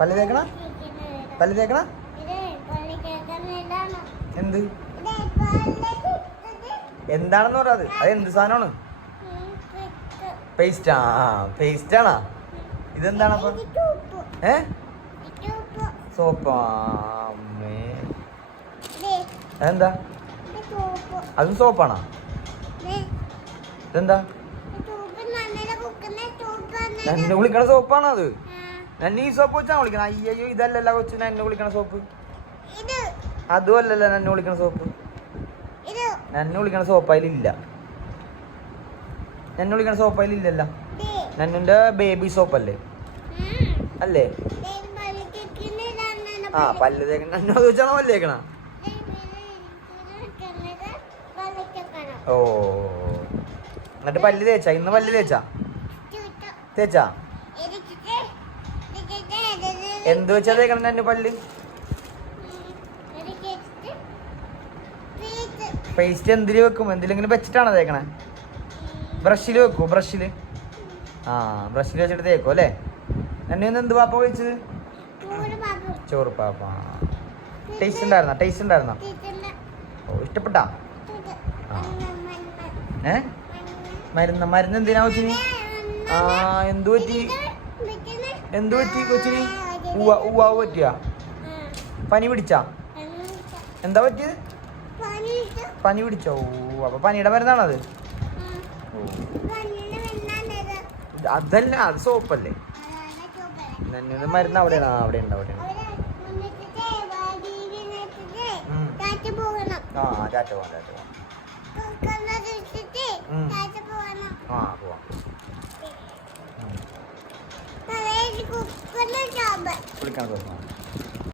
പല്ല് തേക്കണ പല്ല് തേക്കണ എന്ത്? എന്താണെന്ന് പറയാത് അത്? എന്ത് സാധനമാണ്? പേസ്റ്റ്. ആ പേസ്റ്റ് ആണാ ഇതെന്താണ് അപ്പൊ? ഏ? സോപ്പ്. അമ്മേ. അതെന്താ? അതും സോപ്പാണോ? ഇതെന്താ? എന്നെ വിളിക്കണ സോപ്പാണോ അത്? എന്നെ ഈ സോപ്പ് വെച്ചാ വിളിക്കണം? അയ്യോ ഇതല്ലല്ല കൊച്ചു എന്നെ വിളിക്കണ സോപ്പ്. അതും അല്ലല്ല എന്നെ വിളിക്കണ സോപ്പ്. നന്നെ വിളിക്കണ സോപ്പ് അതിലില്ല. എന്നെ വിളിക്കണ സോപ്പ് അതിലില്ലല്ല. ബേബി സോപ്പ് അല്ലേ? ആ പല്ല് തേക്കണ നന്നു അത് വെച്ചാണോ പല്ല് തേക്കണ? ദേ വലിക്കുന്നത് വലിക്കണം. ഓ. എന്നിട്ട് പല്ല് തേച്ചാ? ഇന്ന് പല്ല് തേച്ചാ? തേച്ചാ? എന്ത് വെച്ചാ തേക്കണം നന്നു പല്ല്. പേസ്റ്റ് എന്തിൽ വെക്കും? എന്തിലെങ്കിലും വെച്ചിട്ടാണോ തേക്കണേ. ബ്രഷിൽ വെക്കൂ ബ്രഷിൽ ആ ബ്രഷിൽ വെച്ചിട്ട് തേക്കും അല്ലേ? എന്നെ ഒന്ന് എന്ത് പാപ്പ കഴിച്ചത് ചോറ് പാപ്പ. ടേസ്റ്റ് ഉണ്ടായിരുന്ന? ടേസ്റ്റ് ഉണ്ടായിരുന്ന? ഓ ഇഷ്ടപ്പെട്ടാ. ഏ? മരുന്ന് മരുന്ന് എന്തിനാ കൊച്ചിന് ആ എന്ത് പറ്റി? എന്ത് പറ്റി കൊച്ചിന്? ഉവ്വ ഉവ്വാവ് പറ്റിയാ. പനി പിടിച്ചാ. എന്താ പറ്റിയത്? പനി പിടിച്ചോ? ഓ അപ്പൊ പനിയുടെ മരുന്നാണത്. അതല്ല അത് സോപ്പല്ലേ? നന്നത് മരുന്ന് അവിടെയാണ്. ആ അവിടെ ഉണ്ട് അവിടെ. ആ ചാറ്റ പോകാം ചാറ്റ പോവാം ഉം. തലയിൽ